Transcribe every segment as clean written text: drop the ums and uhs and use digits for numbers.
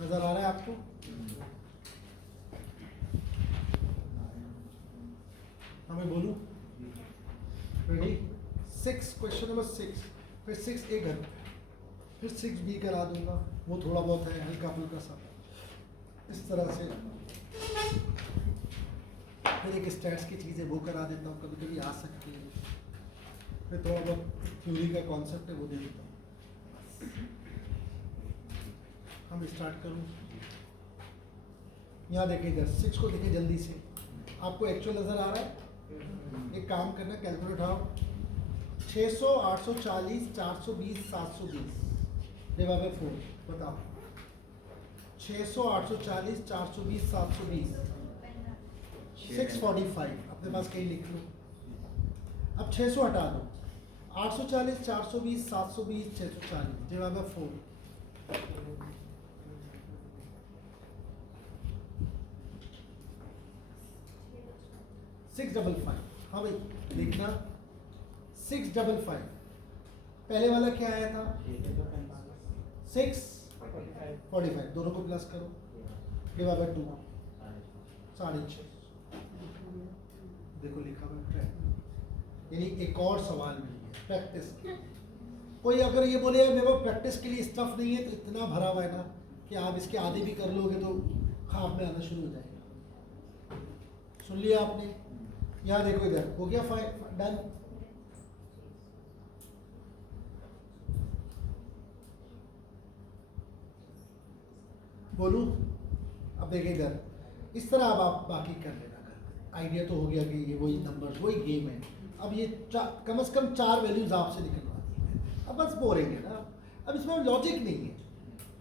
नजर आ रहा है आपको? हमें बोलूं? रेडी? 6, क्वेश्चन नंबर 6, फिर 6A घर, फिर 6B करा दूंगा, वो थोड़ा बहुत है हल्का फुल्का सा, इस तरह से। फिर एक स्टैट्स की चीज़ें वो करा देता हूँ, कभी कभी आ सकती है। फिर थोड़ा बहुत थ्योरी का कॉन्सेप्ट है वो दे देता हूँ। हम स्टार्ट करूँ, यहाँ देखिए इधर 6 को देखिए जल्दी से, आपको एक्चुअल नज़र आ रहा है? एक काम करना, कैलकुलेट उठाओ, 600, 840, 420, 720 डिवाइड बाय 4, बताओ। 600, 840, 420, 720, 645, अपने पास कहीं लिख लो। अब 600 हटा दो, 840, 420, 720, 640 डिवाइड बाय 4, 655। हाँ भाई लिखना 655। पहले वाला क्या आया था? 645, दोनों को प्लस करो, डिवाइड बाय 2, 6.5। देखो लिखा हुआ है, यानी एक और सवाल मिल गया प्रैक्टिस के। कोई अगर ये बोले मेरे को प्रैक्टिस के लिए स्टफ नहीं है, तो इतना भरा हुआ है ना कि आप इसके आधे भी कर लोगे तो खाब में आना शुरू हो जाएगा। सुन लिया आपने? यहाँ देखो इधर हो गया, डन। बोलूं? अब देखिए इधर, इस तरह अब आप बाकी कर लेना। आइडिया तो हो गया कि ये वही नंबर्स, वही गेम है। अब ये कम से कम 4 वैल्यूज आपसे निकलवा दी, अब बस बोरेंगे ना। अब इसमें लॉजिक नहीं है,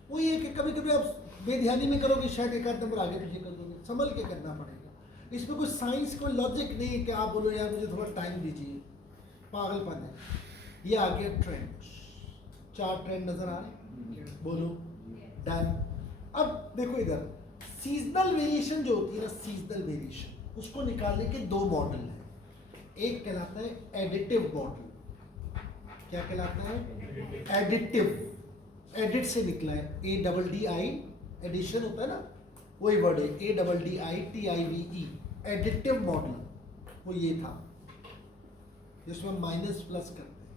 वो ये कि कभी कभी आप बेध्यानी में करोगे, शायद एक आध नंबर आगे पीछे कर दोगे, संभल के करना पड़ेगा। इसमें कोई साइंस, कोई लॉजिक नहीं है कि आप बोलो यार मुझे थोड़ा टाइम दीजिए, पागलपन है। ये आ गया ट्रेंड, 4 ट्रेंड नजर आ रहे, बोलो डन। अब देखो इधर सीजनल वेरिएशन जो होती है ना, सीजनल वेरिएशन, उसको निकालने के 2 मॉडल हैं। एक कहलाता है एडिटिव मॉडल। क्या कहलाता है? एडिटिव, एडिट से निकला है, ADDI, एडिशन होता है ना, वही वर्ड है, ADDITIVE, एडिटिव मॉडल। वो ये था जिसमें माइनस प्लस करते हैं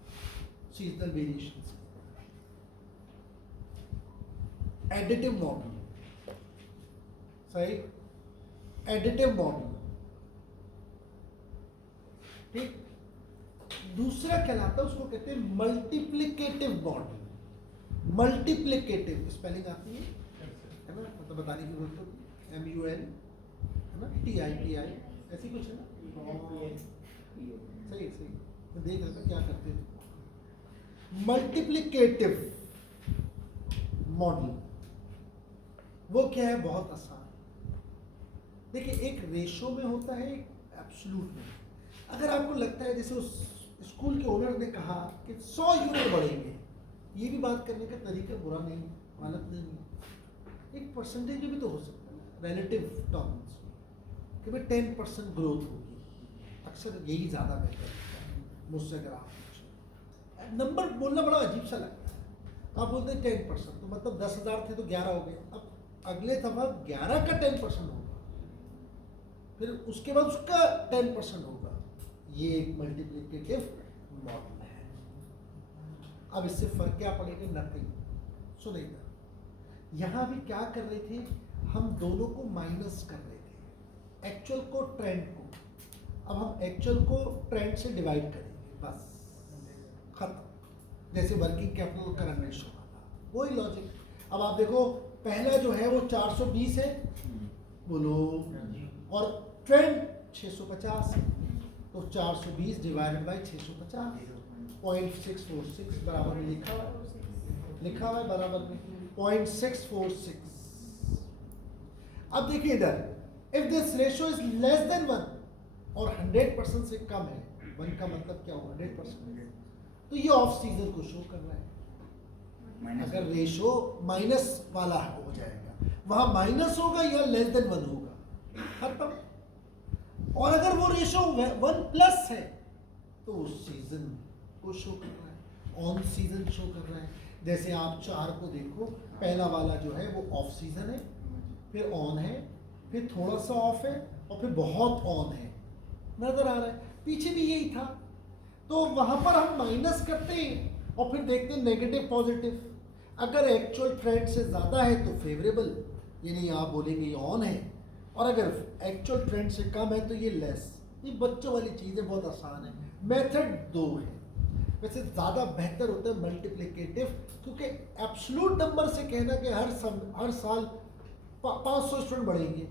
सीजनल वेरिएशन से। एडिटिव मॉडल, सही, एडिटिव मॉडल, ठीक। दूसरा कहलाता है, उसको कहते हैं मल्टीप्लिकेटिव मॉडल। मल्टीप्लिकेटिव स्पेलिंग आती है ना, मतलब बताने की जरूरत है, MUL है ना, TITI ऐसी कुछ है ना, सही सही। मैं देख रहा था क्या करते थे। मल्टीप्लिकेटिव मॉडल वो क्या है? बहुत आसान। देखिए एक रेशो में होता है, एक एब्सोल्यूट में। अगर आपको लगता है जैसे उस स्कूल के ओनर ने कहा कि 100 यूरो बढ़ेंगे, ये भी बात करने का तरीका बुरा नहीं है, गलत नहीं है। एक परसेंटेज भी तो हो सकता है रिलेटिव टर्म्स कि भाई 10% ग्रोथ होगी, अक्सर यही ज़्यादा बेहतर होता है मुझसे। अगर आप नंबर बोलना बड़ा अजीब सा लगता है, आप बोलते हैं 10%, तो मतलब 10,000 थे तो 11 हो गए, अब अगले दफा 11 का 10% होगा, फिर उसके बाद उसका 10% होगा। ये एक मल्टीप्लिकेटिव मॉडल है। अब इससे फर्क क्या पड़ेगा? नथिंग। सुनेगा, यहाँ भी क्या कर रहे थे हम, दोनों को माइनस कर रहे थे, एक्चुअल को ट्रेंड को। अब हम एक्चुअल को ट्रेंड से डिवाइड करेंगे, बस खत्म। जैसे वर्किंग कैपिटल करंट रेशो वाला, वही लॉजिक। अब आप देखो पहला जो है वो 420 है, बोलो, और ट्रेंड 650 है, तो 420 डिवाइडेड बाई 650, 0.646 बराबर में लिखा हुआ है बराबर में 0.646। अब देखिए इधर, if this ratio is less than 1 और 100% से कम है, 1 का मतलब क्या होगा? 100%, तो ये ऑफ सीजन को शो कर रहा है। अगर रेशो माइनस वाला हो जाएगा, वहां माइनस होगा या लेस देन 1 होगा, खत्म। और अगर वो रेशो 1 प्लस है तो सीजन को शो कर रहा है, ऑन सीजन शो कर रहा है। जैसे आप 4 को देखो, पहला वाला जो है वो ऑफ सीजन है, फिर ऑन है, फिर थोड़ा सा ऑफ है और फिर बहुत ऑन है, नजर आ रहा है। पीछे भी यही था, तो वहां पर हम माइनस करते हैं और फिर देखते हैं नेगेटिव पॉजिटिव। अगर एक्चुअल ट्रेंड से ज़्यादा है तो फेवरेबल, यानी आप बोलेंगे ये ऑन है, और अगर एक्चुअल ट्रेंड से कम है तो ये लेस। ये बच्चों वाली चीज़ें बहुत आसान है। मेथड 2 है, वैसे ज़्यादा बेहतर होता है मल्टीप्लिकेटिव, क्योंकि एब्सोल्यूट नंबर से कहना कि हर साल 500 स्टूडेंट बढ़ेंगे,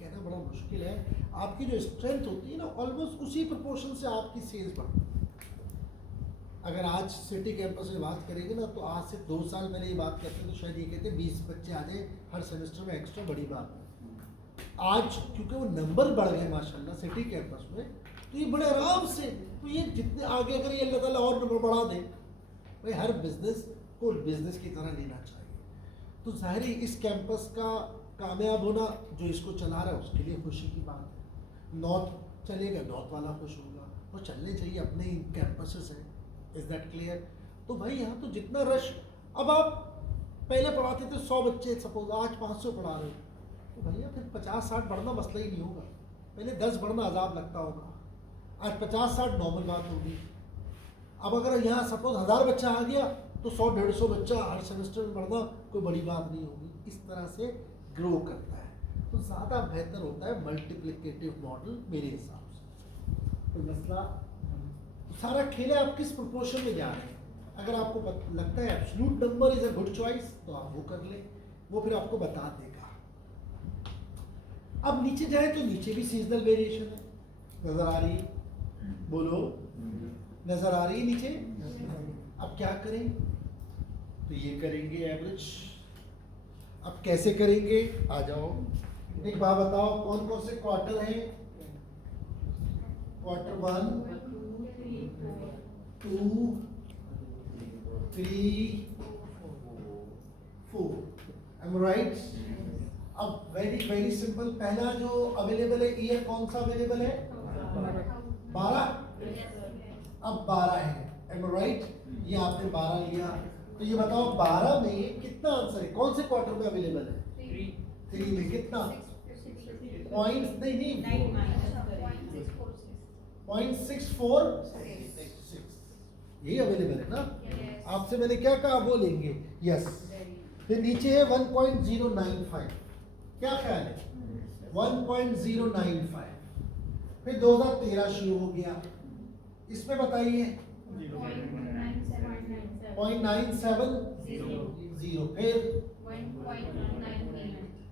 कहना बड़ा मुश्किल है। आपकी जो स्ट्रेंथ होती है ना, ऑलमोस्ट उसी प्रोपोर्शन से आपकी सेल्स बढ़ती है। अगर आज सिटी कैंपस में बात करेंगे ना, तो आज से 2 साल पहले ये बात करते तो शायद ये कहते 20 बच्चे आ जाए हर सेमेस्टर में एक्स्ट्रा, बड़ी बात है। आज क्योंकि वो नंबर बढ़ गए माशाल्लाह सिटी कैंपस में, तो ये बड़े आराम से, तो ये जितने आगे अगर ये अल्लाह ताला और नंबर बढ़ा दे, भाई हर बिजनेस को बिजनेस की तरह लेना चाहिए। तो ज़ाहिर है इस कैंपस का कामयाब होना जो इसको चला रहा है उसके लिए खुशी की बात है। नॉर्थ चलेगा, नॉर्थ वाला खुश होगा, और चलने चाहिए, अपने ही कैंपसेस हैं। Is that clear? तो भाई यहाँ तो जितना रश, अब आप पहले पढ़ाते थे 100 बच्चे, सपोज आज 500 पढ़ा रहे हो, तो भैया फिर 50-60 बढ़ना मसला ही नहीं होगा। पहले 10 बढ़ना अजाब लगता होगा, आज 50-60 नॉर्मल बात होगी। अब अगर यहाँ सपोज 1000 बच्चा आ गया तो 100-150 बच्चा हर सेमेस्टर में बढ़ना कोई बड़ी बात नहीं होगी। इस तरह से ग्रो करता है, तो ज़्यादा बेहतर होता है मल्टीप्लिकेटिव मॉडल मेरे हिसाब से। तो मसला सारा खेल है, आप किस प्रोपोर्शन में जा रहे हैं। अगर आपको लगता है absolute number is a good choice, तो आप वो कर लें, वो फिर आपको बता देगा। अब नीचे जाए तो नीचे भी सीजनल वेरिएशन है, नजर आ रही है? बोलो, नजर आ रही है नीचे? अब क्या करें? तो ये करेंगे एवरेज। अब कैसे करेंगे, आ जाओ एक बात बताओ, कौन कौन से क्वार्टर हैं? Quarter 1, 2, 3, 4, am right? अब वेरी सिंपल, पहला जो अवेलेबल है ईयर कौन सा अवेलेबल है? 12। अब 12 है, एम राइट? ये आपने 12 लिया, तो ये बताओ 12 में कितना आंसर है, कौन से क्वार्टर में अवेलेबल है? 3 में कितना पॉइंट्स? नहीं, 0.646, यही अवेलेबल है ना। आपसे मैंने क्या कहा, बोलेंगे यस। फिर नीचे है 1.095, क्या ख्याल है? 1.095। फिर 2013 शुरू हो गया, इसमें बताइए 0.970, फिर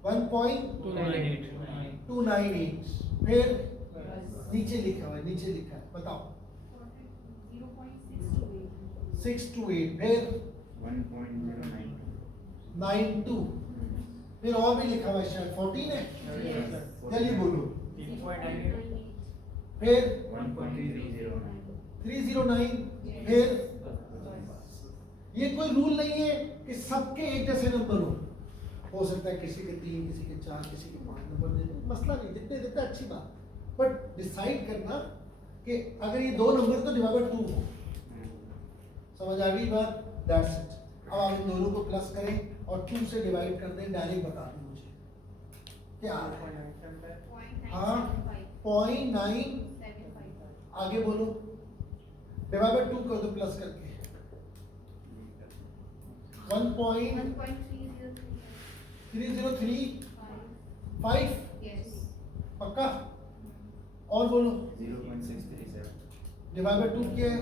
1.298, फिर नीचे लिखा हुआ है, नीचे लिखा है, बताओ 628, फिर 1.092, फिर और भी लिखा हुआ है शायद 14 है, जल्दी बोलो। फिर 309, फिर ये कोई रूल नहीं है कि सबके एक जैसे नंबर हो सकता है किसी के 3, किसी के 4, किसी के 5 नंबर दे दो, मसला नहीं, जितने देते अच्छी बात, बट डिसाइड करना कि अगर ये 2 नंबर तो डिवाइड 2 हो। समझ आ गई बात? That's it. अब आप इन दोनों को प्लस करें और 2 से डिवाइड कर दें, डायरेक्ट बता दें मुझे क्या आ रहा है। हाँ, 0.9, आगे बोलो, डिवाइड 2 कर दो प्लस करके, 1.3035, पक्का? और बोलो, 0.637, डिवाइड 2 क्या है?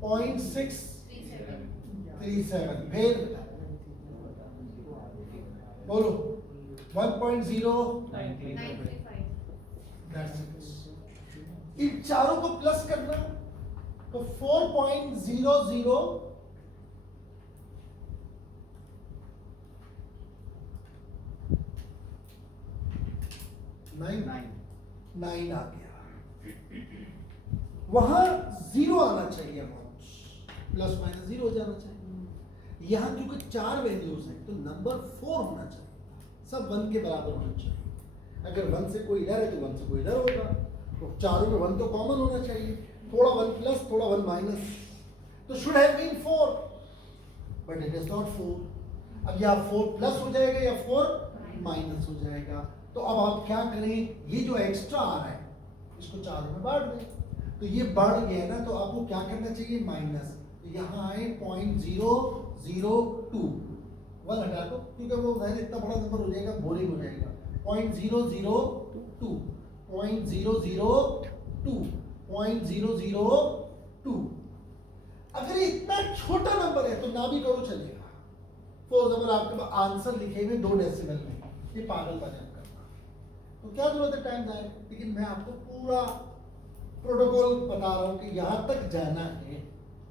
0.637, फिर बोलो 1.095। That's it. इन चारों को प्लस करना तो 4.009 आ गया। वहां 0 आना चाहिए, अमाउंट प्लस माइनस 0 हो जाना चाहिए। यहाँ क्योंकि 4 वैल्यूज हैं तो नंबर 4 होना चाहिए, सब 1 के बराबर होना चाहिए। अगर 1 से कोई इधर है तो 1 से कोई इधर होगा, तो चारों में 1 तो कॉमन होना चाहिए, थोड़ा 1 प्लस थोड़ा 1 माइनस, तो should have been 4। But it is not 4। अब या 4 प्लस हो जाएगा या 4 माइनस हो जाएगा। तो अब आप क्या करें, ये जो एक्स्ट्रा आ रहा है इसको 4 में बांट दें। तो ये बढ़ गया ना, तो आपको क्या करना चाहिए, माइनस। तो यहाँ आए 0.002, 1 हटा दो क्योंकि वो इतना बड़ा नंबर हो जाएगा, बोरिंग हो जाएगा। 0.002, 0.002, 0.002। अगर ये इतना छोटा नंबर है तो ना भी करो चलेगा। फॉर एग्जाम्पल आपके पास आंसर लिखे हुए 2 डेसिमल में, ये पागल बना करना, तो क्या जरूरत है टाइम जाए। लेकिन मैं आपको पूरा प्रोटोकॉल बता रहा हूँ कि यहाँ तक जाना है,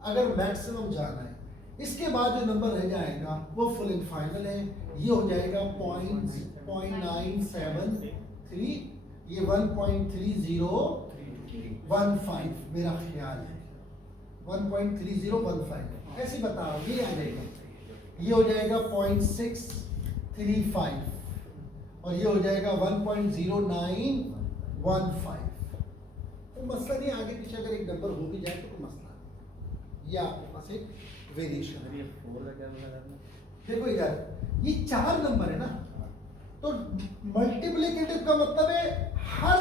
अगर मैक्सिमम जाना है। इसके बाद जो नंबर रह जाएगा वो फुल एंड फाइनल है, ये हो जाएगा 0.973, ये 1.3015 मेरा ख्याल है, 1.3015 ऐसे बता रहा हूँ, ये आ जाएगा। ये हो जाएगा 0.635 और ये हो जाएगा 1.0915। तो मसला नहीं, आगे पीछे अगर एक नंबर हो भी जाए तो कोई मसला नहीं। ये आपके पास एक वेरिएशन है। देखो इधर ये 4 नंबर है ना, तो मल्टीप्लिकेटिव का मतलब है हर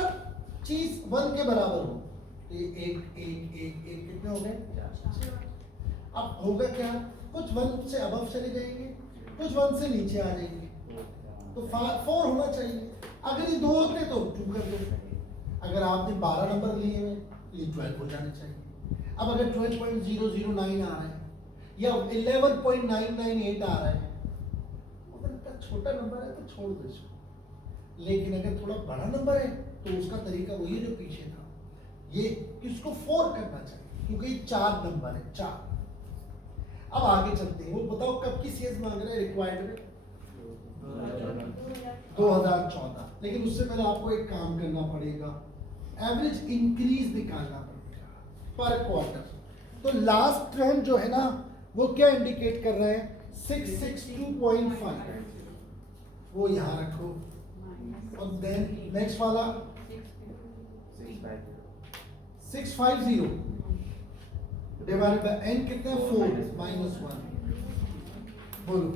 चीज 1 के बराबर हो। तो ये एक कितने हो गए, 4। अब होगा क्या, कुछ 1 से अबव चले जाएंगे, कुछ 1 से नीचे आ जाएंगे, तो 4 होना चाहिए। अगर ये 2 होते तो 2 कर दो। अगर आपने 12 नंबर लिए हुए तो ये 12 हो जाने चाहिए। अब अगर 12.009 आ रहा है या 11.998 आ रहा है, अगर इतना छोटा नंबर है तो छोड़ दो इसको। लेकिन अगर थोड़ा बड़ा नंबर है तो उसका तरीका वही जो पीछे था, ये इसको 4 करना चाहिए क्योंकि ये 4 नंबर है, 4। अब आगे चलते हैं, वो बताओ कब की सीएस मांग रहे हैं रिक्वायर्ड में, 2014। लेकिन उससे पहले आपको एक काम करना पड़ेगा, एवरेज इंक्रीज निकालना पड़ेगा पर क्वार्टर। तो लास्ट ट्रेंड जो है ना वो क्या इंडिकेट कर रहा है, 662.5, वो यहाँ रखो। और देन नेक्स्ट वाला 650 डिवाइडेड बाय n कितना, 4 -1। बोलो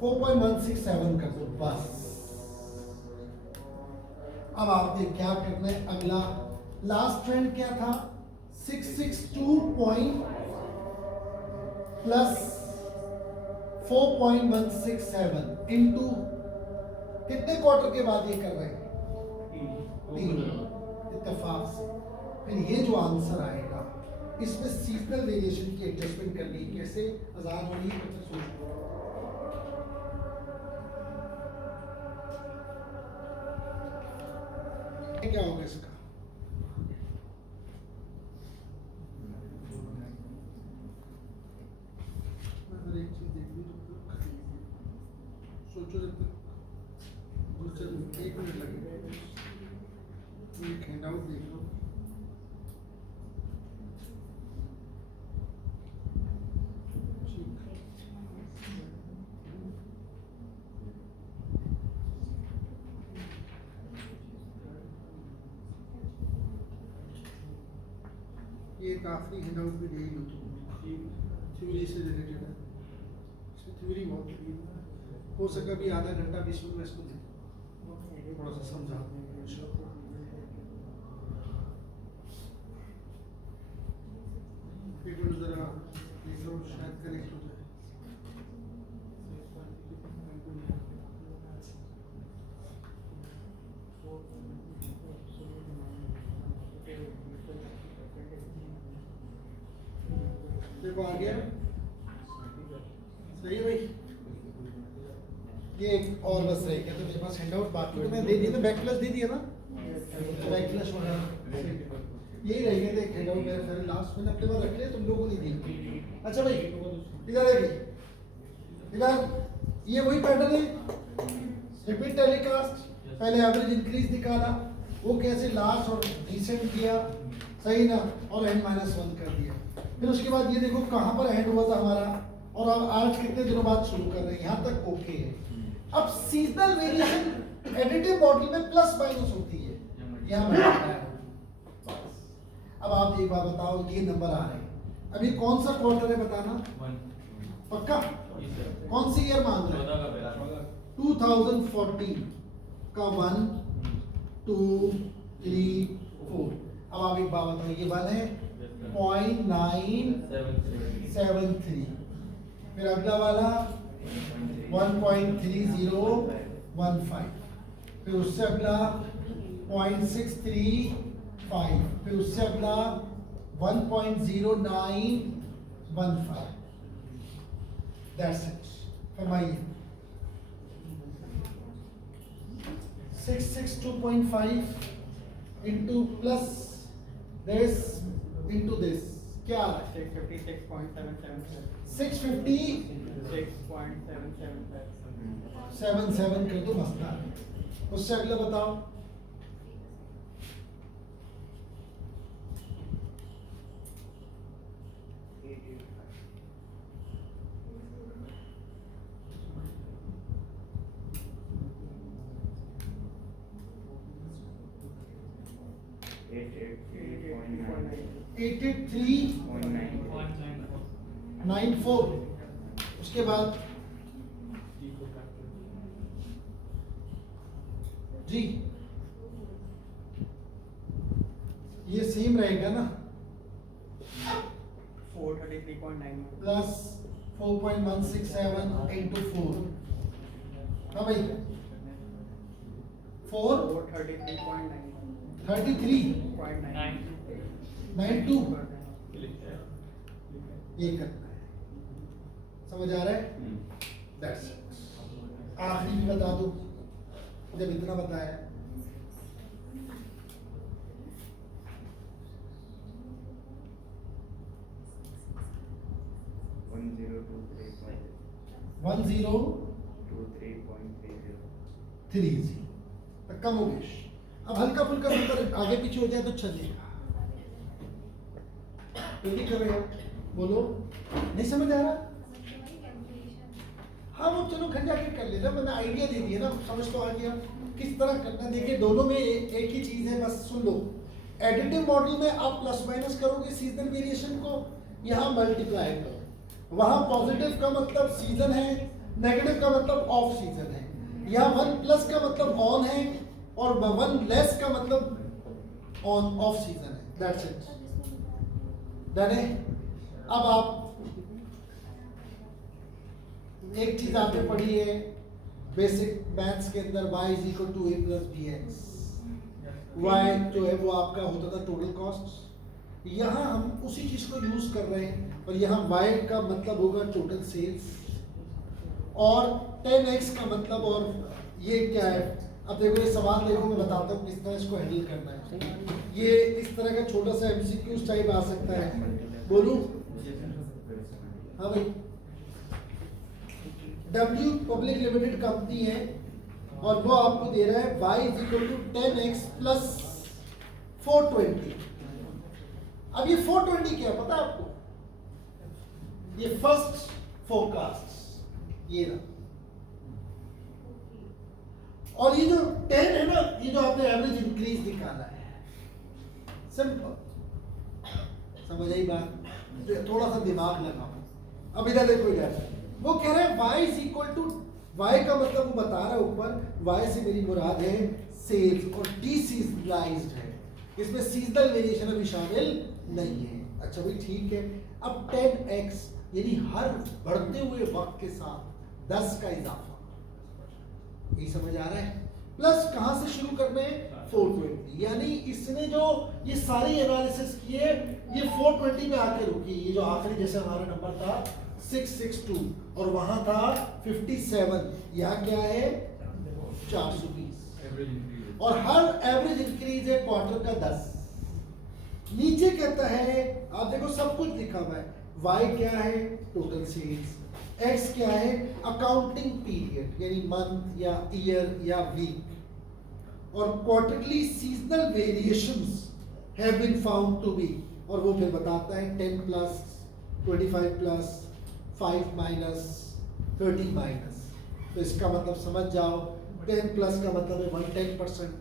4.167 कर दो बस। अब आपने क्या करना है, अगला लास्ट ट्रेंड क्या था, 662 प्लस 4.167 इंटू कितने क्वार्टर के बाद ये कर रहे हैं, 3 इत्तेफाक से। फिर ये जो आंसर आएगा इसमें सीजनल वेरिएशन की एडजस्टमेंट करनी है, कैसे अजान हो रही है, सोच लो। क्या होगा इसका, एक चीज देख ली तो सोचो, जब तक 1 मिनट लगेगा, एक हैंडआउट देख लो। एक आखिरी हैंडआउट में यही लो, थ्योरी से रिलेटेड है, इसमें थ्योरी बहुत हो सका भी आधा घंटा 20 मिनट में इसको थोड़ा सा समझा जरा शायद कनेक्ट हो जाए। देखो आ गया, सही है भाई। ये एक और बस रह गया, तो मेरे पास हैंडआउट बाकी तो मैं दे दिया था, बैक प्लस दे दिया ना, बैक प्लस वगैरह यही रह गया था। एक हैंडआउट मेरे लास्ट में अपने पास रख लिया, तुम लोगों ने दिया। अच्छा भाई इधर है, इधर ये वही पैटर्न है, रिपीट टेलीकास्ट। पहले एवरेज इंक्रीज निकाला, वो कैसे लास्ट और रिसेंट किया, सही ना, और n-1 कर दिया। फिर उसके बाद ये देखो कहाँ पर एंड हुआ था हमारा, और अब आज कितने दिनों बाद शुरू कर रहे हैं, यहाँ तक ओके है। अब सीजनल वेरिएशन एडिटिव मॉडल में प्लस माइनस होती है, यहाँ मल्टीप्लाई होगी। अब आप एक बात बताओ, ये नंबर आ रहे हैं, अभी कौन सा क्वार्टर है बताना, पक्का? कौन सी ईयर मांग रहे हैं? 2014 का 1 2 3 4। अब आप एक बात बताओ, ये 1 है 0.973, फिर अगला वाला 1.3015, फिर उससे अगला 0.635, फिर उससे अगला 1.0915। That's it. फरमाइए। 662.5 into plus this into this क्या आ रहा है? 656.77 कर दो, मसला है। उससे अगला बताओ। $83.94। उसके बाद जी ये सेम रहेगा ना, 433.9 प्लस 4.167 इंटू 4। हाँ भाई 433.92 ये करना है, समझ आ रहा है? That's it. आखिरी भी बता दो, जब इतना बताया। वन जीरो 30 कम हो गया। अब हल्का फुल्का नंबर आगे पीछे हो जाए तो चलेगा, तो नहीं करेगा, बोलो नहीं समझ आ रहा? हाँ वो चलो घर जाके कर लेना, मैंने आइडिया दे दिया ना, समझ तो आ गया किस तरह करना। देखिए दोनों में एक ही चीज है, बस सुन लो। एडिटिव मॉडल में आप प्लस माइनस करोगे सीजनल वेरिएशन को, यहाँ मल्टीप्लाई करो। वहां पॉजिटिव का मतलब सीजन है, नेगेटिव का मतलब ऑफ सीजन है। यहाँ 1 प्लस का मतलब ऑन है और 1 लेस का मतलब ऑन ऑफ सीजन है। दैट्स इट, डन है। अब आप एक चीज आपने पढ़ी है बेसिक मैथ्स के अंदर, y is equal to a plus b x. y जो है वो आपका होता था टोटल कॉस्ट, यहाँ हम उसी चीज को यूज कर रहे हैं, और यहाँ y का मतलब होगा टोटल सेल्स, और 10x का मतलब, और ये क्या है? अब देखो ये सवाल देखो, मैं बताता हूँ किस तरह इसको हैंडल करना है। ये इस तरह का छोटा सा MCQ टाइप आ सकता है, बोलूं? हाँ भाई, W पब्लिक लिमिटेड कंपनी है और वो आपको दे रहा है y is equal to 10x plus 420। अब ये 420 क्या है पता है आपको? ये फर्स्ट फोरकास्ट ये ना, और ये जो 10 है ना, ये जो आपने एवरेज इंक्रीज निकाला है, सिंपल, समझ आई बात? थोड़ा सा दिमाग लगाओ। अब इधर देखो, इधर वो कह रहे हैं y is equal to, y का मतलब वो बता रहा है ऊपर, y से मेरी मुराद है सेल्स, और डीसीजनलाइज्ड है, इसमें सीजनल वेरिएशन अभी शामिल नहीं है। अच्छा भाई ठीक है। अब 10x यानी हर बढ़ते हुए वक्त के साथ 10 का इजाफा, ये समझ आ रहा है? प्लस कहां से शुरू करना है? 420, यानी इसने जो ये सारी एनालिसिस किए ये 420 पे आके रुकी। ये जो आखिरी जैसे हमारा नंबर था 662 और वहां था 57, यहाँ क्या है 420, और हर एवरेज इंक्रीज है क्वार्टर का 10। नीचे कहता है, आप देखो सब कुछ लिखा हुआ है, y क्या है टोटल सेल्स, x क्या है अकाउंटिंग पीरियड यानी मंथ या ईयर या वीक, और quarterly seasonal variations have been found to be, और वो फिर बताता है 10 प्लस 25 प्लस 5 माइनस 30 माइनस। तो इसका मतलब समझ जाओ, 10 प्लस का मतलब है 110%,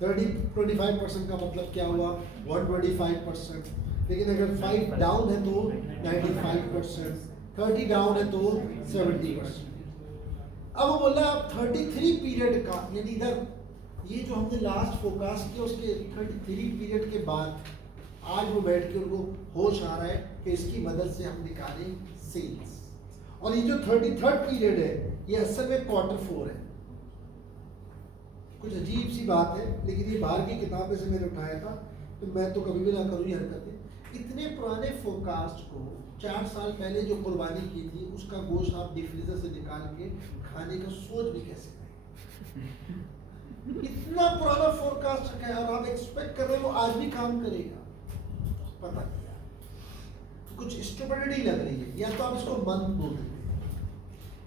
25% का मतलब क्या हुआ 125%, लेकिन अगर 5 डाउन है तो 95%, 30 डाउन है तो 70%। अब वो बोल रहा है आप 33 पीरियड का, यानी इधर ये जो हमने लास्ट फोरकास्ट किया उसके 33 पीरियड के बाद आज वो बैठ के उनको होश आ रहा है कि इसकी मदद से हम निकालें सेल्स। और ये जो 33rd पीरियड है ये असल में Q4 है। कुछ अजीब सी बात है, लेकिन ये बाहर की किताब में से मैंने उठाया था, तो मैं तो कभी भी ना करूँ ये हरकतें। इतने पुराने फोरकास्ट को 4 साल पहले जो कुर्बानी की थी उसका गोश्त आप डीप फ्रीजर से निकाल के खाने का सोच भी कैसे करें? इतना पुराना फोरकास्ट रखा है और आप एक्सपेक्ट कर रहे हो आज भी काम करेगा, पता नहीं यार, कुछ स्टुपिडिटी लग रही है, या तो आप इसको मंथ बोल देते हैं।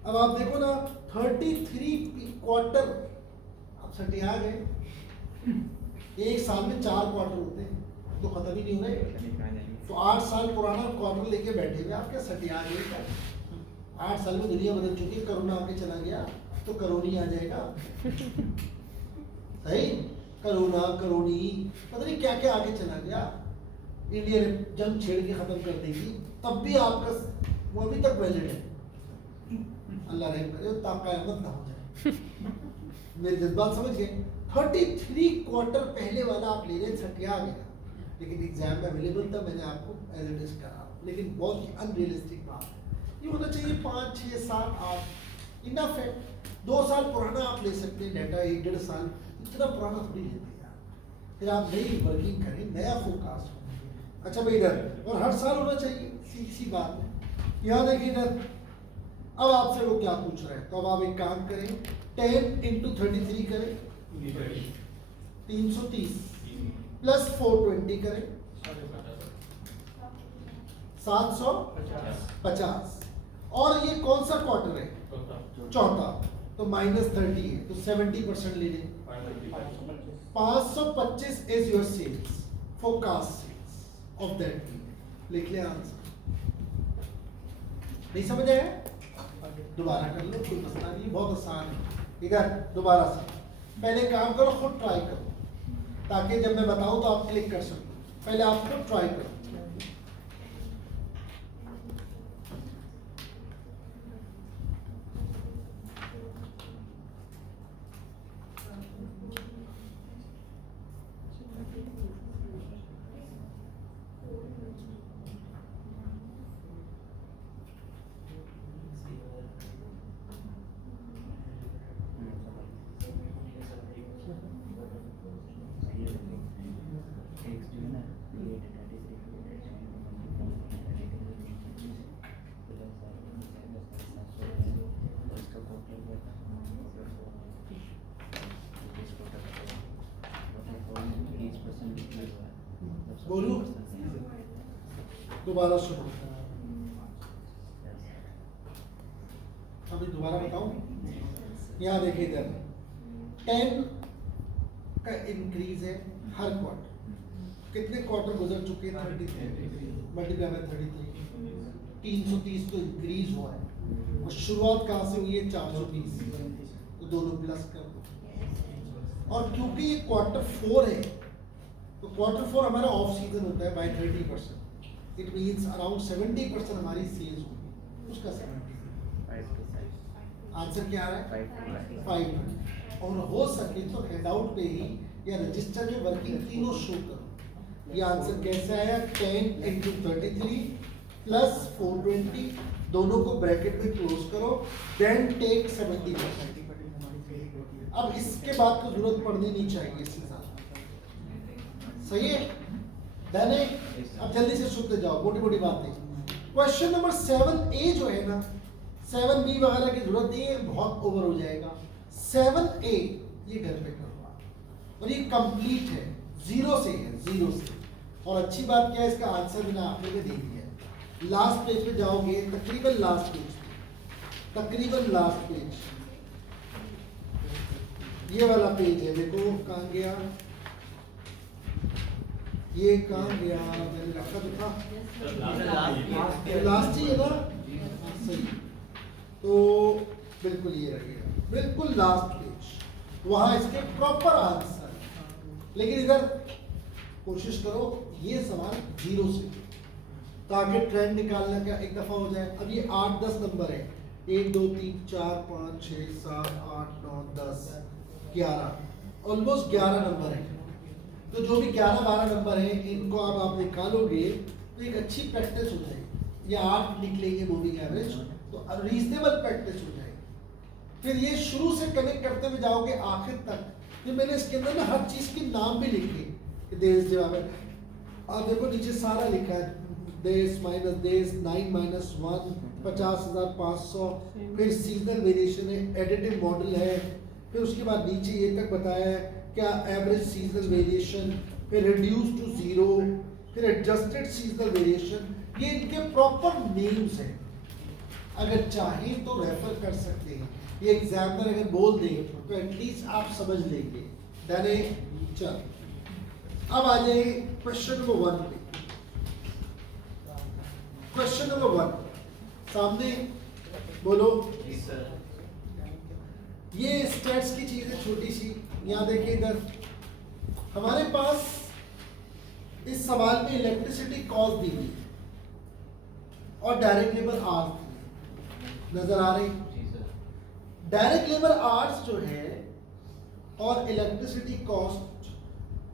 अब आप देखो ना 33 क्वार्टर आप सटिया गए, एक साल में 4 क्वार्टर होते हैं तो खत्म ही नहीं हो रहे, तो 8 साल पुराना क्वार्टर लेके बैठे हुए आप क्या सटिया गए क्या? 8 साल में दुनिया बदल चुकी है, कोरोना आके चला गया तो करोनी आ जाएगा, सही? करोना करोनी पता नहीं क्या क्या आगे चला गया, इंडिया ने जंग छेड़ के खत्म कर देगी, तब भी आपका वो अभी तक वैलिड है। अल्लाह रहम करे क़यामत ना हो जाए। मेरी जज्बात समझ गए? 33 क्वार्टर पहले वाला आप ले रहे छटिया गया, लेकिन एग्जाम में अवेलेबल था, मैंने आपको एज इट इज करा, लेकिन बहुत ही अनरियलिस्टिक बात है। ये होना चाहिए 5, 6, 7, 8 इनफ है। 2 साल पुराना आप ले सकते हैं डाटा, 1-1.5 साल, इतना पुराना थोड़ी लेते यार। फिर आप नई वर्किंग करें, नया फोरकास्ट हो। अच्छा भाई इधर, और हर साल होना चाहिए, सीधी सी बात है। यहाँ देखिए इधर, अब आपसे वो क्या पूछ रहा है, तो अब आप एक काम करें, 10 × 33 करें 330 प्लस 420 करें 750, और ये कौन सा क्वार्टर है? चौथा, तो -30 है, तो 70% ले लें। 525 is your sales, forecast sales of that period. लिख ले आंसर। नहीं समझ आया? दोबारा कर लो, कोई मसला नहीं, बहुत आसान है। इधर दोबारा से पहले काम करो, खुद ट्राई करो, ताकि जब मैं बताऊं तो आप क्लिक कर सको। पहले आप खुद ट्राई करो। बोलूं? दोबारा सुनो, अभी दोबारा बताऊं। यहाँ देखिए इधर 10 का इंक्रीज है हर क्वार्टर। कितने क्वार्टर गुजर चुके हैं? 33 मल्टीप्लाई बाय 33, 330 तो इंक्रीज हुआ है, और शुरुआत कहाँ से हुई है? 420, तो दोनों प्लस कर दो। और क्योंकि ये Q4 है, तो Q4 हमारा ऑफ सीजन होता है बाय 30%, इट मींस अराउंड 70% हमारी सेल्स होगी, उसका 70। आंसर क्या आ रहा है? 5। और हो सके तो हैंडआउट पे ही या रजिस्टर में वर्किंग तीनों शो करो। ये आंसर कैसे आया? 10 × 33 प्लस 420, दोनों को ब्रैकेट में क्लोज करो, देन टेक 70%। अब इसके बाद तो जरूरत पड़नी नहीं चाहिए इसके साथ, सही है? डन है? अब जल्दी से सुनते जाओ, मोटी मोटी बातें। क्वेश्चन नंबर 7A जो है ना, 7B वगैरह की जरूरत नहीं है, बहुत ओवर हो जाएगा। 7A ये घर पे करो, और ये कंप्लीट है, 0 से है, 0 से। और अच्छी बात क्या है, इसका आंसर बिना आपने दे दिया है। लास्ट पेज पे जाओगे, तकरीबन लास्ट पेज, तकरीबन लास्ट पेज, ये वाला पेज है, देखो कहाँ गया, ये कहाँ गया, मैंने रखा तो था लास्ट ही है ना, सही। तो बिल्कुल ये रहेगा, बिल्कुल लास्ट पेज, वहाँ इसके प्रॉपर आंसर लेकिन इधर कोशिश करो ये सवाल 0 से, ताकि ट्रेंड निकालना क्या एक दफ़ा हो जाए। अब ये 8-10 नंबर है, 1 2 3 4 5 6 7 8 9 10 11, ऑलमोस्ट 11 नंबर है। तो जो भी 11-12 नंबर है इनको अब आप निकालोगे तो एक अच्छी प्रैक्टिस हो जाएगी। ये 8 निकलेंगे मूविंग एवरेज, तो रीजनेबल प्रैक्टिस हो जाएगी। फिर ये शुरू से कनेक्ट करते हुए जाओगे आखिर तक। फिर मैंने इसके अंदर ना हर चीज़ के नाम भी लिखे कि देश जवाब है। आप देखो नीचे सारा लिखा है, देश माइनस देश 9-1 50,500, फिर सीजनल वेरिएशन है, एडिटिव मॉडल है, फिर उसके बाद नीचे ये तक बताया है क्या एवरेज सीजनल वेरिएशन, फिर रिड्यूस टू 0, फिर एडजस्टेड सीजनल वेरिएशन। ये इनके प्रॉपर नेम्स हैं, अगर चाहें तो रेफर कर सकते हैं। ये एग्जामिनर अगर बोल दे तो एटलीस्ट आप समझ लेंगे। डने चल अब आ जाइए क्वेश्चन नंबर 1 पे। क्वेश्चन नंबर 1 सामने बोलो। ये स्टेट्स की चीज है छोटी सी। यहाँ देखिए इधर हमारे पास इस सवाल में इलेक्ट्रिसिटी कॉस्ट दी हुई है और डायरेक्ट लेबर आवर्स नजर आ रही। डायरेक्ट लेबर आवर्स जो है और इलेक्ट्रिसिटी कॉस्ट,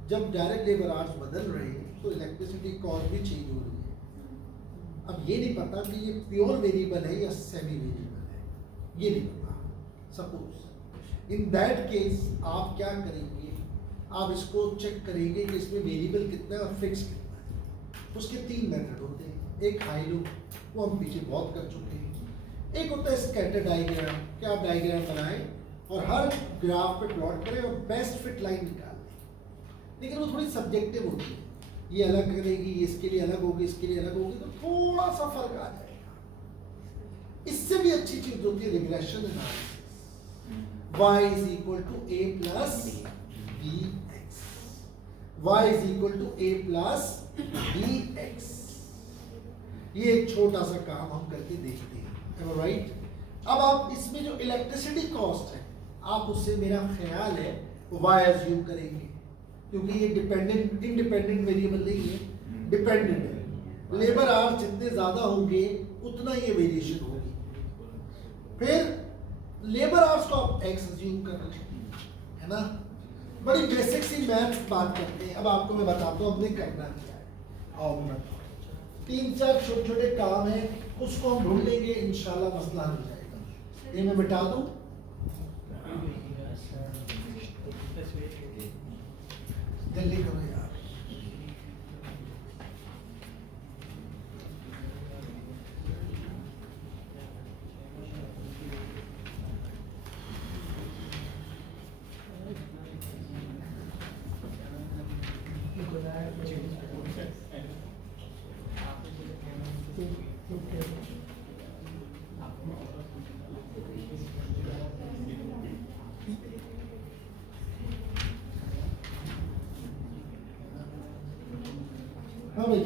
जब डायरेक्ट लेबर आवर्स बदल रहे हैं तो इलेक्ट्रिसिटी कॉस्ट भी चेंज हो रही है। अब ये नहीं पता कि ये प्योर वेरिएबल है या सेमी वेरिएबल है, ये नहीं पता। सपोज इन दैट केस आप क्या करेंगे, आप इसको चेक करेंगे कि इसमें वेरिएबल कितना है और फिक्स कितना है। उसके 3 मेथड होते हैं। एक हाई लो, वो हम पीछे बहुत कर चुके हैं। एक होता है स्कैटर डायग्राम, क्या आप डायग्राम बनाएं और हर ग्राफ पे प्लॉट करें और बेस्ट फिट लाइन निकाल लें। लेकिन वो थोड़ी सब्जेक्टिव होती है, ये अलग करेगी, ये इसके लिए अलग होगी, इसके लिए अलग होगी, तो थोड़ा सा फर्क आ जाएगा। इससे भी अच्छी चीज होती है regression analysis. y is equal to a plus bx, y is equal to a plus bx। ये एक छोटा सा काम हम करके देखते हैं, राइट। अब आप इसमें जो इलेक्ट्रिसिटी कॉस्ट है, आप उससे मेरा ख्याल है y अज्यूम करेंगे, क्योंकि ये डिपेंडेंट इंडिपेंडेंट वेरिएबल नहीं है, डिपेंडेंट है। लेबर आवर्स जितने ज्यादा होंगे उतना ये वेरिएशन होगी। फिर लेबर आवर्स को आप x अज्यूम कर रहे हैं, है ना। बड़ी बेसिक सी मैथ्स बात करते हैं। अब आपको मैं बताता हूँ हमने करना क्या है। आओ मैं 3-4 छोटे छोटे काम है, उसको हम ढूंढ लेंगे, इंशाल्लाह मसला हल हो जाएगा। ये मैं मिटा दूं, जल्दी करो यार। हाँ भाई,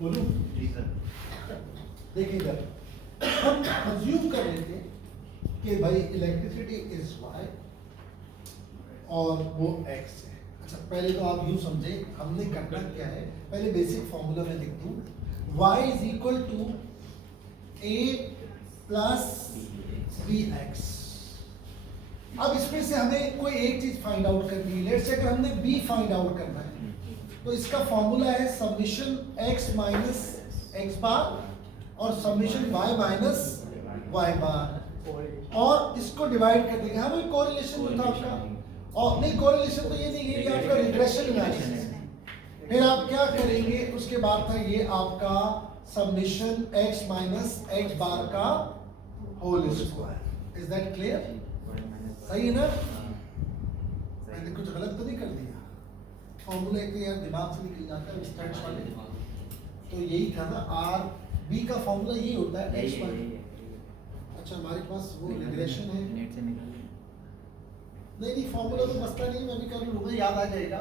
बोलूं? देखिए इधर हम अज्यूम कर रहे थे कि भाई इलेक्ट्रिसिटी इज y और वो x है। अच्छा पहले तो आप यूं समझे हमने करना क्या है, पहले बेसिक फॉर्मूला में लिख दूं, y is equal to a plus bx। अब इसमें से हमें कोई एक चीज फाइंड आउट करनी है। लेट्स से अगर हमने b फाइंड आउट करना है तो इसका फॉर्मूला है समेशन x माइनस x बार और समेशन y माइनस y बार, और इसको डिवाइड कर देंगे। हाँ भाई कोरिलेशन तो था आपका, और नहीं कोरिलेशन तो ये नहीं है, ये आपका रिग्रेशन एनालिसिस। फिर आप क्या करेंगे, उसके बाद था ये आपका summation x minus x bar का whole square. Is that clear? सही है ना? मैंने कुछ गलत तो नहीं कर दिया? फॉर्मूला एक तो यार दिमाग से निकल जाता है स्टैट्स वाले, तो यही था ना, आर बी का फॉर्मूला यही होता है x बार। अच्छा हमारे पास वो रिग्रेशन है, नहीं फॉर्मूला तो मसला नहीं, मैं भी कर लूँगा, याद आ जाएगा।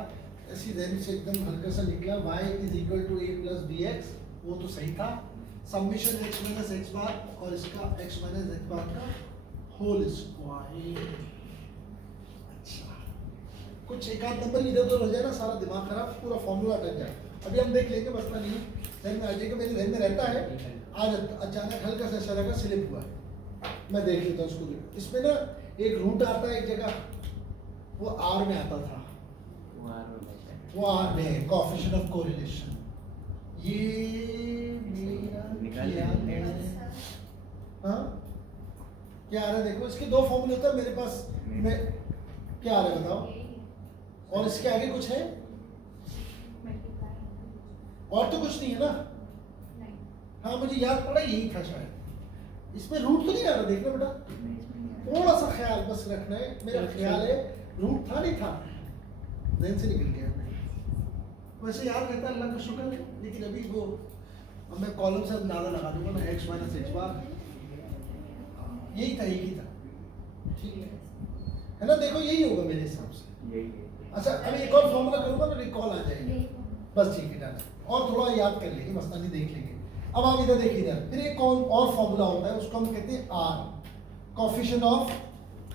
ऐसी जहन से एकदम हल्का सा निकला y is equal to a plus bx, वो तो सही था। Summation x minus x bar और इसका x माइनस एक्स बार का होल स्क्वायर। अच्छा, कुछ एक आध नंबर इधर उधर हो जाए ना, सारा दिमाग खराब, पूरा फॉर्मूला अटक जाए। अभी हम देख लेंगे, मसला नहीं है, ध्यान में आ जाएगा, मेरे ध्यान में रहता है। आज अचानक हल्का सा ऐसा लगा स्लिप हुआ है, मैं देख लेता हूँ उसको। इसमें ना एक रूट आता है एक जगह, वो आर में आता था, वो आर में कोएफिशिएंट ऑफ कोरिलेशन। ये मेरा क्या है? हाँ क्या आ रहा है देखो, इसके दो फॉर्मूले होते हैं मेरे पास में, क्या आ रहा है बताओ, और इसके आगे कुछ है और तो कुछ नहीं है ना? हाँ मुझे याद पड़ा यही था शायद, इसमें रूट तो नहीं आ रहा, देखना बेटा, थोड़ा सा ख्याल बस रखना है, मेरा ख्याल है रूट था नहीं था, ध्यान से निकल गया। वैसे याद रहता है, अल्लाह का शुक्र है, लेकिन अभी वो अब मैं कॉलम से अंदाजा लगा दूंगा ना, x माइनस एक्स बार, यही था, ठीक है ना? देखो यही होगा मेरे हिसाब से। अच्छा अभी एक और फॉर्मूला करूंगा ना, रिकॉल आ जाएगा, बस ठीक है डन, और थोड़ा याद कर लेंगे, मसला नहीं, देख लेंगे। अब आप इधर देखिए इधर, फिर एक और फॉर्मूला होता है, उसको हम कहते हैं R, coefficient of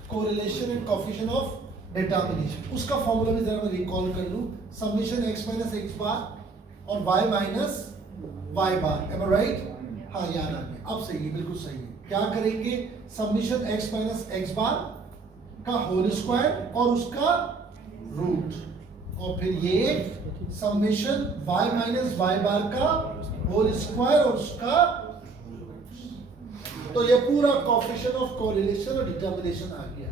correlation and coefficient of determination. उसका फॉर्मूला भी जरा मैं रिकॉल कर लूं, summation x minus x bar और y minus y bar, am I right? हाँ याद आ गया, अब सही है, बिल्कुल सही है। क्या करेंगे, समेशन x माइनस एक्स बार का होल स्क्वायर और उसका रूट, और फिर ये समेशन y माइनस वाई बार का होल स्क्वायर और उसका, तो ये पूरा कोएफिशिएंट ऑफ कोरिलेशन और डिटरमिनेशन आ गया।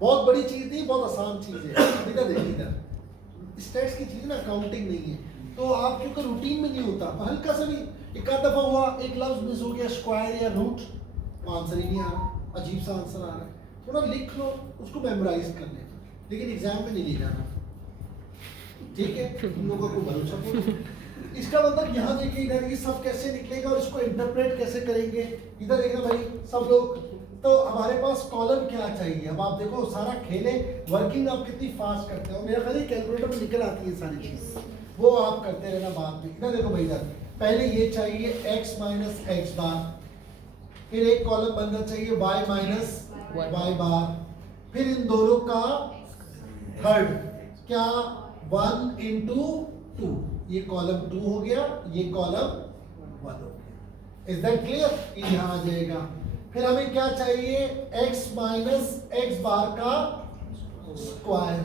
बहुत बड़ी चीज थी, बहुत आसान चीज है। इधर देखिए, इधर स्टेट्स की चीज ना, काउंटिंग नहीं है, तो आप क्योंकि रूटीन में नहीं होता, हल्का सा भी एक आध दफा हुआ, एक लफ्ज मिस हो गया, स्क्वायर या रूट, आंसर ही नहीं आ रहा, अजीब सा आंसर आ रहा है, थोड़ा लिख लो, उसको मेमोराइज कर ले, लेकिन एग्जाम में नहीं ले जाना, ठीक है? तुम लोगों को भरोसा करो। इसका मतलब यहाँ देखिए, इधर ये सब कैसे निकलेगा और इसको इंटरप्रेट कैसे करेंगे, इधर देखना भाई सब लोग। तो हमारे पास कॉलम क्या चाहिए, अब आप देखो सारा खेले, वर्किंग आप कितनी फास्ट करते हो, मेरा खाली कैलकुलेटर में निकल आती है सारी चीज, वो आप करते रहना बाद में। इधर देखो भाई, इधर पहले ये चाहिए x माइनस एक्स बार, फिर एक कॉलम बनना चाहिए y माइनस वाई बार, फिर इन दोनों का थर्ड क्या, 1 into 2, ये कॉलम 2 हो गया, ये कॉलम 1 हो गया। Is that clear? ये यहाँ आ जाएगा। फिर हमें क्या चाहिए, x माइनस एक्स बार का स्क्वायर,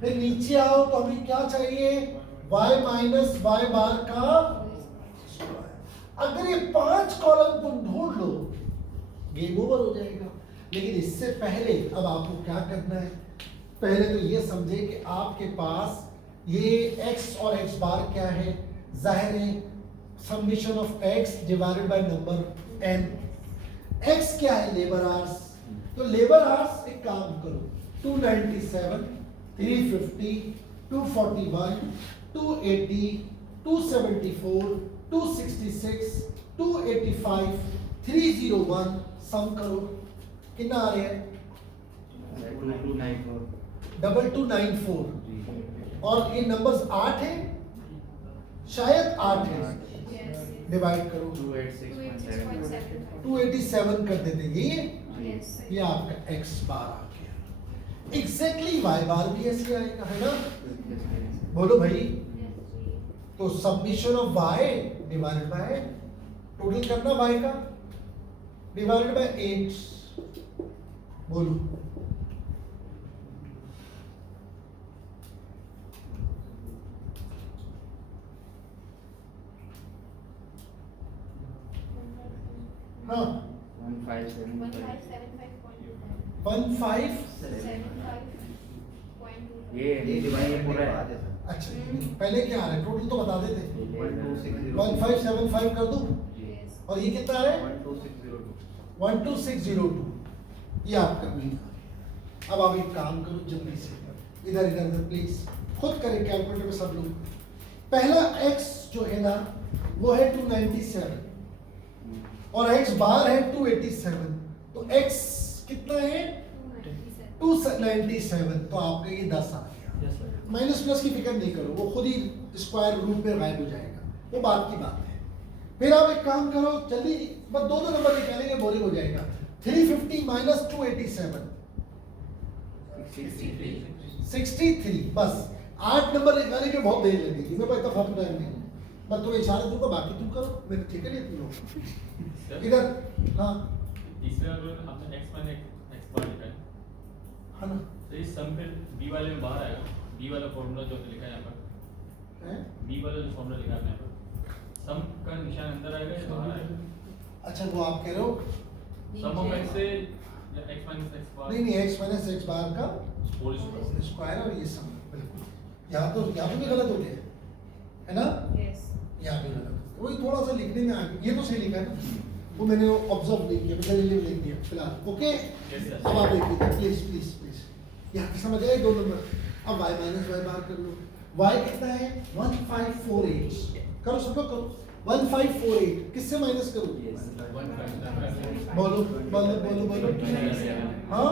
फिर नीचे आओ तो हमें क्या चाहिए, y माइनस वाई बार का स्क्वायर। अगर ये 5 कॉलम तुम ढूंढ लो, गेम ओवर हो जाएगा। लेकिन इससे पहले अब आपको क्या करना है, पहले तो ये समझे कि आपके पास ये x और x बार क्या है, जाहिर है summation of x divided by number n। x क्या है, लेबर आवर्स, तो लेबर आवर्स एक काम करो, 297, 350, 241, 280, 274, 266, 285, 301, सम करो, कितना आ रहा है, 2294, और ये नंबर्स 8 है, शायद 8 है, डिवाइड करो, 287 कर देते, ये आपका x बार आ गया। एग्जैक्टली y बार भी ऐसे आएगा, है ना? बोलो भाई, तो summation of y divided by, total करना y का, डिवाइडेड बाय 8, बोलो हाँ, 1575 ये डिवाइड पूरा है। अच्छा पहले क्या आ रहा है, टोटल तो बता देते, 1575 कर दूं, और ये कितना आ रहा है, 12602, ये आपका मीन। अब आप एक काम करो जल्दी से, इधर इधर इधर प्लीज खुद करें कैलकुलेटर में सब लोग। पहला x जो है ना वो है 297 और x बार है 287, तो x कितना है 297, तो आपका ये 10 आ गया। माइनस प्लस की फिक्र नहीं करो, वो खुद ही स्क्वायर रूट में गायब हो जाएगा, वो बात की बात है। फिर आप एक काम करो जल्दी, बस दो नंबर निकालेंगे, बोरिंग हो जाएगा। 350 माइनस 287 63, बस 8 नंबर निकालने के बहुत देर लगेगी, मेरे पास इतना फालतू टाइम नहीं है। बस तुम्हें इशारा दूंगा, बाकी तुम करो, मैंने ठीक है नहीं तुम लोग इधर। हाँ तीसरे वाले आपने x माइनस x बार लिखा है, है ना, तो इस सम फिर b वाले में बाहर आएगा, b वाला फॉर्मूला जो लिखा है यहाँ पर, है? b वाला जो फॉर्मूला लिखा है यहाँ पर, सम का निशान अंदर आएगा या बाहर आएगा? अच्छा वो आप कह रहे हो सम ऑफ x से या x माइनस x बार, नहीं x माइनस x बार का होल स्क्वायर। स्क्वायर और ये सम, बिल्कुल। यहाँ तो यहाँ पे भी गलत हो गया है ना, यहाँ भी गलत, वही थोड़ा सा लिखने में आ गया, ये तो सही लिखा है ना, वो मैंने ऑब्जर्व नहीं किया, मैंने लिख दिया फिलहाल। ओके अब आप देखिए प्लीज प्लीज प्लीज, यहाँ पे समझ आए 2 नंबर। अब y माइनस y बार कर लो, y कितना है 1548, करो सब लोग करो 1548, किससे माइनस करो, बोलो बोलो बोलो बोलो, हाँ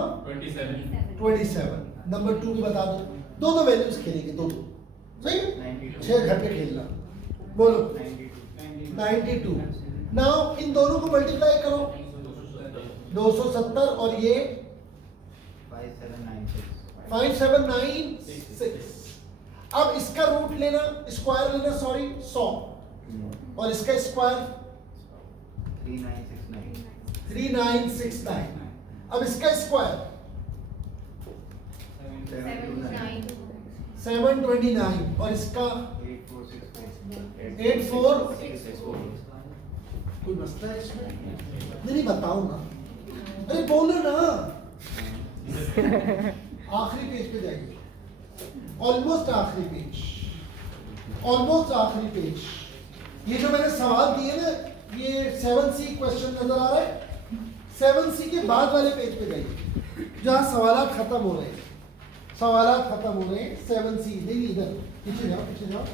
27। नंबर 2 भी बता दो, दो वैल्यूज खेलेंगे, दो सही, 6 घर पे खेलना, बोलो 92। नाउ इन दोनों को मल्टीप्लाई करो, 270 और ये 5796। अब इसका रूट लेना, स्क्वायर लेना, सॉरी 100, और इसका स्क्वायर 3969। अब इसका स्क्वायर 729 और इसका 84। कोई मसला है इसमें? नहीं बताऊंगा, अरे बोलो ना। आखिरी पेज पे जाइए, ऑलमोस्ट आखिरी पेज, ऑलमोस्ट आखिरी पेज। ये जो मैंने सवाल दिए ना, ये 7C क्वेश्चन नजर आ रहा है, 7C के बाद वाले पेज पे जाइए जहाँ सवालात खत्म हो रहे हैं, सवालात खत्म हो रहे हैं 7C, नहीं इधर पीछे जाओ, पीछे जाओ,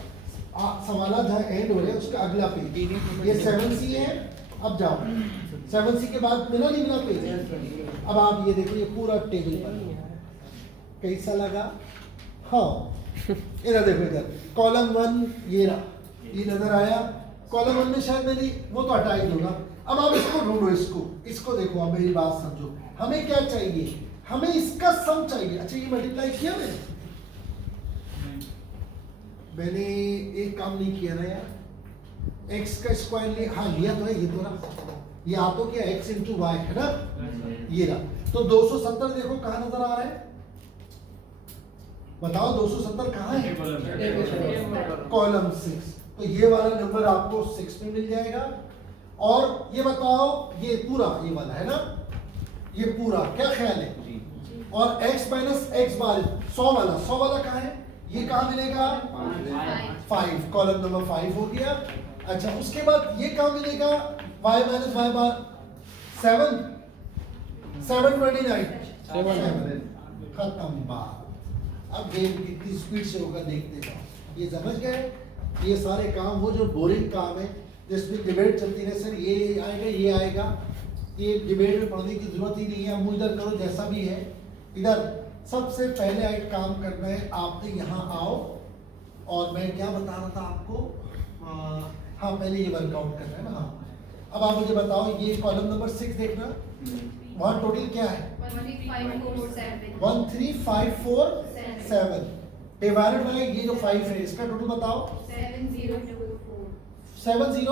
सवालात जहाँ एंड हो रहे हैं उसका अगला पेज, ये 7C है। अब जाओ 7C के बाद मिला नहीं मिला पेज, अब आप ये देखो, ये पूरा टेबल बना, कैसा लगा? हाँ इधर देखो, इधर कॉलम 1 ये रहा, ये नजर आया, कॉलम 1 में शायद मैंने वो तो हटा ही दूंगा। अब आप इसको ढूंढो, इसको देखो, अब मेरी बात समझो, हमें क्या चाहिए, हमें इसका सम चाहिए। अच्छा ये मल्टीप्लाई किया मैंने एक काम नहीं किया ना यार, x का स्क्वायर लिया, हाँ लिया तो है, ये तो रहा, ये आ तो क्या x इंटू वाई है ना, ये रहा। तो 270 देखो कहाँ नजर आ रहा है, बताओ 270 कहाँ है, कॉलम 6, तो ये वाला नंबर आपको 6 में मिल जाएगा। और ये बताओ ये पूरा, ये वाला है ना, ये पूरा, क्या ख्याल है? और x माइनस x बार 100 वाला कहाँ है, ये कहाँ मिलेगा 5, कॉलम नंबर 5 हो गया। अच्छा उसके बाद ये कहाँ मिलेगा y माइनस y बार 729, खत्म बात। अब गेम कितनी स्पीड से होगा देखते जाओ, ये समझ गए? ये सारे काम वो जो बोरिंग काम है जिसमें डिबेट चलती रहे, सर ये आएगा ये आएगा, ये डिबेट में पढ़ने की जरूरत ही नहीं है, हम इधर करो जैसा भी है। इधर सबसे पहले एक काम करना है, आपने यहाँ आओ, और मैं क्या बता रहा था आपको, हाँ पहले ये वर्कआउट करना है ना। हाँ अब आप मुझे बताओ, ये कॉलम नंबर 6 देखना, वहाँ टोटल क्या है 13547 डिवाइडेड बाय ये जो 5 है, इसका टोटल बताओ 70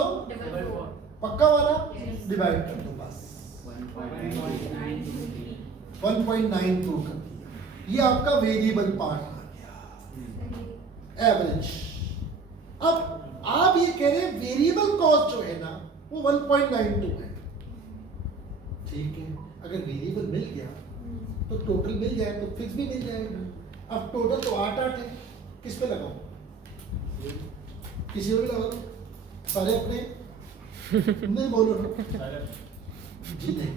पक्का वाला, डिवाइड कर दो बस 1.92 कर दिया, ये आपका वेरिएबल पार्ट आ गया, एवरेज। अब आप ये कह रहे हैं वेरिएबल कॉस्ट जो है ना वो 1.92 है, ठीक है। अगर वेरिएबल मिल गया तो टोटल मिल जाए तो फिक्स भी मिल जाएगा। अब टोटल तो 8 है, किस पे लगाओ, किसी को भी लगा दो, सारे अपने नहीं बोलो जी नहीं,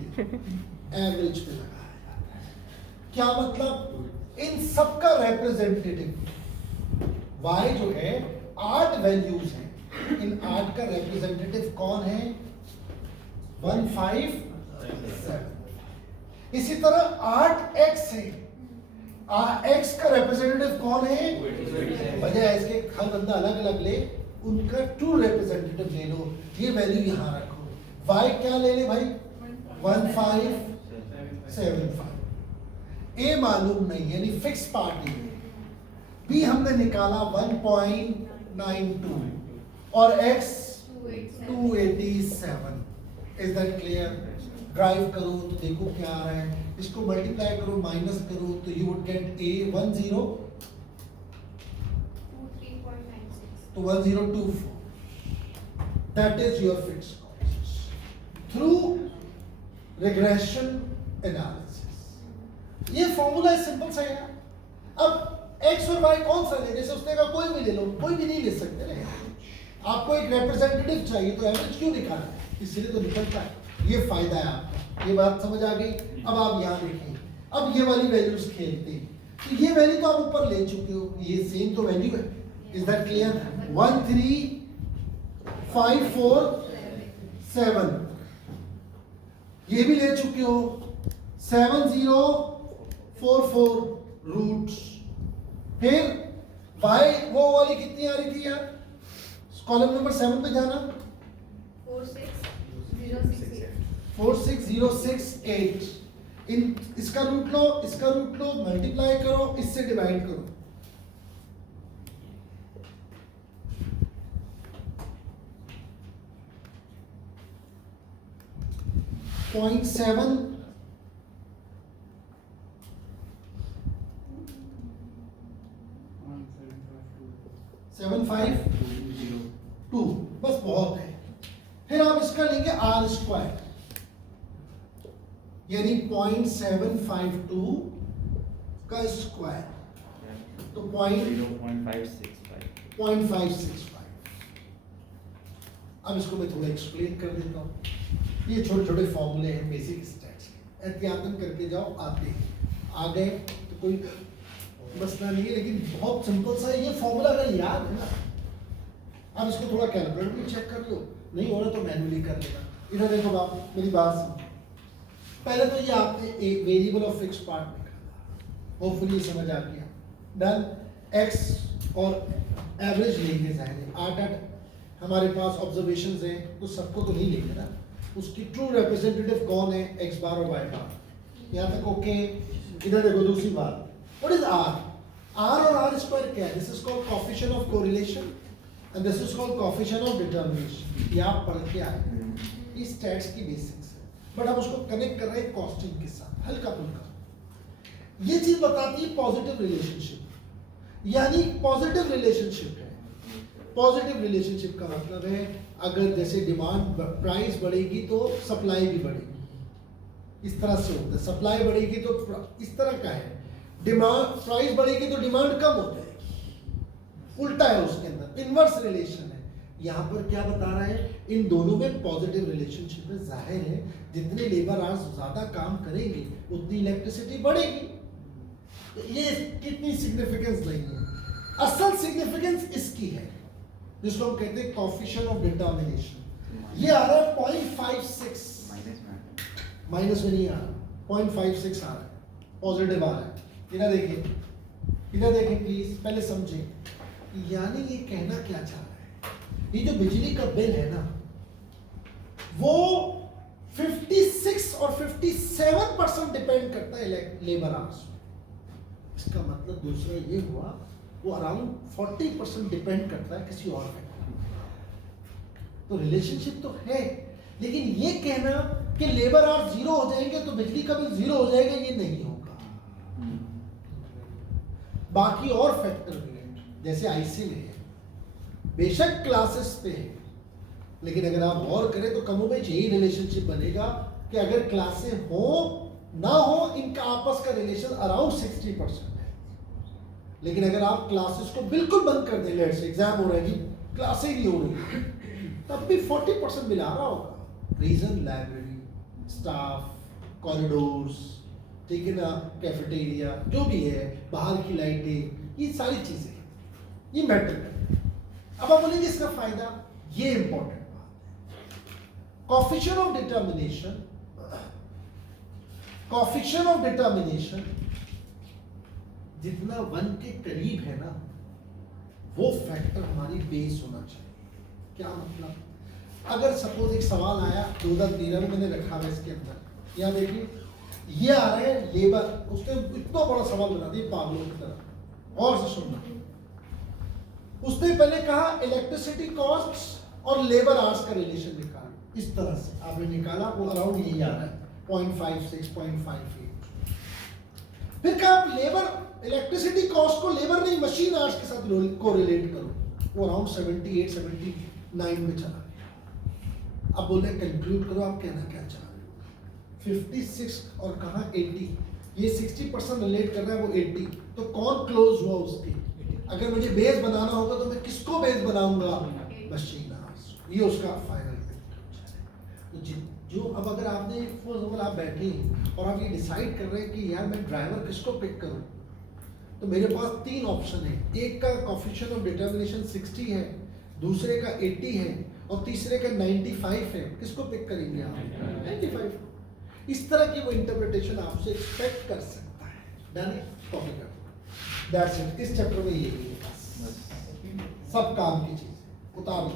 एवरेज पे लगाया जाता है। क्या मतलब, इन सबका रिप्रेजेंटेटिव y जो है 8 वैल्यूज हैं, इन 8 का रिप्रेजेंटेटिव कौन है 157। इसी तरह 8x है, x का रिप्रेजेंटेटिव कौन है, बजाय इसके हर बंदा अलग अलग ले, उनका ट्रू रिप्रेजेंटेटिव ले लो, ये वैल्यू यहाँ रखो, y क्या ले ले भाई 1575, a मालूम नहीं यानी फिक्स पार्ट नहीं है, b हमने निकाला 1.92 और x 287। Is that clear? Drive करो तो देखो क्या आ रहा है, इसको मल्टीप्लाई करो माइनस करो तो you would get a 1024, that is your fixed costs through regression analysis। ये फॉर्मूला सिंपल सा है यार। अब x और y कौन सा ले, जैसे उसने कहा कोई भी ले लो, कोई भी नहीं ले सकते ना, आपको एक रिप्रेजेंटेटिव चाहिए तो एवरेज क्यों निकालना है, इसलिए तो निकलता है, ये फायदा है आपका। ये बात समझ आ गई? अब आप यहाँ देखिए, अब ये वाली वैल्यूज खेलते हैं, तो ये वैल्यू तो आप ऊपर ले चुके हो, ये सेम तो वैल्यू है। Is that clear? 13547 ये भी ले चुके हो, 7044 रूट्स, फिर y वो वाली कितनी आ रही थी यार, कॉलम नंबर 7 पे जाना, 46068, इन इसका रूट लो, इसका रूट लो, मल्टीप्लाई करो, इससे डिवाइड करो, .7 752 बस बहुत है। फिर आप इसका लेंगे r स्क्वायर यानी 0.752 का स्क्वायर तो 0.565। अब इसको मैं थोड़ा एक्सप्लेन कर देता हूँ। ये छोटे छोटे फॉर्मूले हैं बेसिक स्टैट्स के, एहतियातन करके जाओ, आते आ गए तो कोई मसला नहीं है, लेकिन बहुत सिंपल सा है ये फॉर्मूला, अगर याद है ना। अब इसको थोड़ा कैलकुलेटर में चेक कर लो, नहीं हो रहा तो मैन्युअली कर लेना। इधर देखो बाप, मेरी बात सुनो, पहले तो ये आपने एक वेरिएबल ऑफ फिक्स पार्ट निकाला, होपफुली ये समझ आ गया। डन। x और एवरेज लेंगे, जाहिर है 8 हमारे पास ऑब्जर्वेशंस हैं तो सबको तो नहीं लेंगे ना, उसकी ट्रू रिप्रेजेंटेटिव कौन है, x बार और y बार। यहाँ तक ओके? इधर देखो दूसरी बात, व्हाट इज r? r और r स्क्वायर क्या है? This is called coefficient of correlation and this is called coefficient of determination. ये आप पढ़ के आए, ये स्टैट्स की बेसिक्स है, बट हम उसको कनेक्ट कर रहे हैं कॉस्टिंग के साथ, हल्का फुल्का। ये चीज बताती है पॉजिटिव रिलेशनशिप, यानी पॉजिटिव रिलेशनशिप है। पॉजिटिव रिलेशनशिप का मतलब है अगर जैसे डिमांड प्राइस बढ़ेगी तो सप्लाई भी बढ़ेगी, इस तरह से होता है। सप्लाई बढ़ेगी तो इस तरह का है, डिमांड प्राइस बढ़ेगी तो डिमांड कम हो जाएगी, उल्टा है उसके अंदर, इनवर्स रिलेशन है। यहाँ पर क्या बता रहा है, इन दोनों में पॉजिटिव रिलेशनशिप है। जाहिर है जितने लेबर आवर्स ज्यादा काम करेंगे उतनी इलेक्ट्रिसिटी बढ़ेगी। ये कितनी सिग्निफिकेंस नहीं है, असल सिग्निफिकेंस इसकी है जिसको हम कहते हैं कोएफिशिएंट ऑफ डिटरमिनेशन। ये आ रहा है 0.56, माइनस में नहीं आ रहा, 0.56 आ रहा है, पॉजिटिव आ रहा है। इधर देखिए, इधर देखिए प्लीज, पहले समझे। यानी ये कहना क्या चाह रहा है, ये जो बिजली का बिल है ना वो 56 और 57% डिपेंड करता है लेबर आवर्स। इसका मतलब दूसरा ये हुआ वो अराउंड 40% डिपेंड करता है किसी और फैक्टर। तो रिलेशनशिप तो है, लेकिन ये कहना कि लेबर आवर्स 0 हो जाएंगे तो बिजली का बिल 0 हो जाएगा, ये नहीं होगा। बाकी और फैक्टर भी है, जैसे आईसी में है, बेशक क्लासेस पे है, लेकिन अगर आप गौर करें तो कमों में यही रिलेशनशिप बनेगा कि अगर क्लासें हो ना हो, इनका आपस का रिलेशन अराउंड 60% है। लेकिन अगर आप क्लासेस को बिल्कुल बंद कर दें, लेट्स से एग्जाम हो रहा है जी, क्लासें ही नहीं हो रही, तब भी 40% मिला रहा होगा। रीजन लाइब्रेरी, स्टाफ, कॉरिडोर्स, ठीक है ना, कैफेटेरिया, जो भी है, बाहर की लाइटें, ये सारी चीजें ये मैटर करती है। अब आप बोलेंगे इसका फायदा, ये इंपॉर्टेंट बात है। Coefficient of determination, coefficient of determination जितना 1 के करीब है ना, वो फैक्टर हमारी बेस होना चाहिए। क्या मतलब? अगर सपोज एक सवाल आया 2013 में, मैंने रखा है इसके अंदर, यहाँ देखिए ये आ रहे हैं लेबर, उसने इतना बड़ा सवाल बना दिया पागलों की तरह। और से सुनना, उसने पहले कहा इलेक्ट्रिसिटी कॉस्ट और लेबर आवर्स का रिलेशन निकाल, इस तरह से आपने निकाला, वो अराउंड यही आ रहा है 0.56 0.58। फिर कहा आप लेबर इलेक्ट्रिसिटी कॉस्ट को लेबर नहीं मशीन आवर्स के साथ कोरिलेट करो, वो अराउंड 78 79 में चला गया। अब बोले कंक्लूड करो आप कहना क्या चाह रहे हो। 56 और कहाँ 80, ये 60% रिलेट कर रहा है, वो 80, तो कौन क्लोज हुआ उसके? अगर मुझे बेस बनाना होगा तो मैं किसको बेस बनाऊंगा? मशीन आवर्स, ये उसका फाइनल पिक। तो जो अब अगर आपने फॉर आप बैठे और आप ये डिसाइड कर रहे हैं कि यार मैं ड्राइवर किसको पिक करूं, तो मेरे पास 3 ऑप्शन है। एक का कोएफिशिएंट ऑफ डिटरमिनेशन 60 है, दूसरे का 80 है और तीसरे का 95 है। किसको पिक करेंगे आप? 95। इस तरह की वो इंटरप्रिटेशन आपसे एक्सपेक्ट कर सकता है। डन है, कॉपी कर दो। That's it. इस चैप्टर में यही है बस, सब काम की चीज उतार लो।